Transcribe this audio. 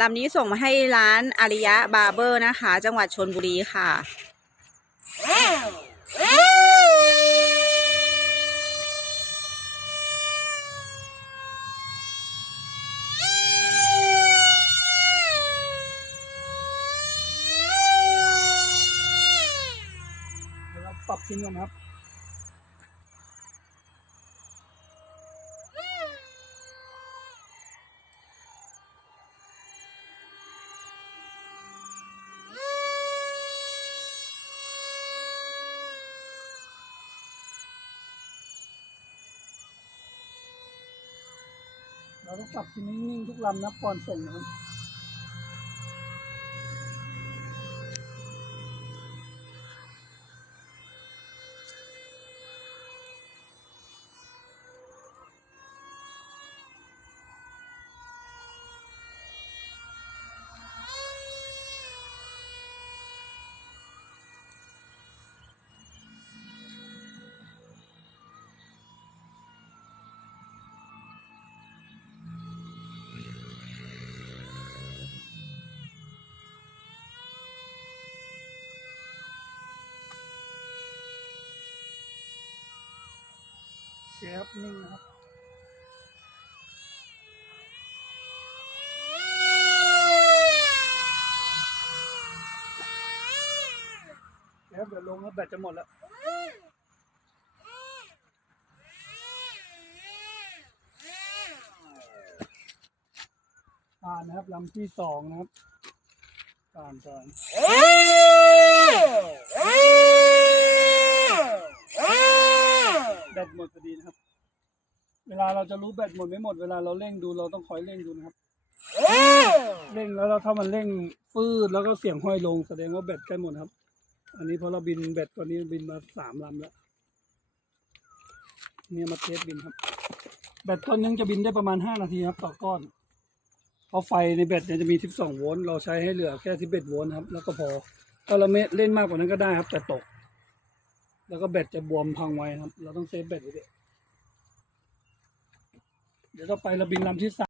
ลำนี้ส่งมาให้ร้านอาริยะบาร์เบอร์นะคะ จังหวัดชนบุรีค่ะ ปรับชิ้นก่อนครับ เราต้องจับชิ้นนิ่งทุกลำนะก่อนส่งนะครับ เคครับนิ่งนะครับแล้วเดี๋ยวลงแล้วแบตจะหมดแล้วผ่านนะครับลำที่สองนะครับผ่านผ่านแบตหมดพอดีนะครับ เวลาเราจะรู้แบตหมดไม่หมดเวลาเราเร่งดูเราต้องคอยเร่งดูนะครับเร่งแล้วเราถ้ามันเร่งฟืดแล้วก็เสียงห้อยลงแสดงว่าแบตใกล้หมดครับ อันนี้พอเราบินแบตตัวนี้บินมาสามลำแล้วเนี่ยมาเทสบินครับ แบตก้อนนึงจะบินได้ประมาณห้านาทีครับ ต่อก้อนเพราะไฟในแบตเนี่ยจะมี12โวลต์เราใช้ให้เหลือแค่11โวลต์ครับ แล้วก็พอถ้าเราเล่นมากกว่านั้นก็ได้ครับ แต่ตก แล้วก็แบตจะบวมพังไว้ครับ เราต้องเซฟแบตไว้ด้วยเดี๋ยวต่อไประบินลำที่สาม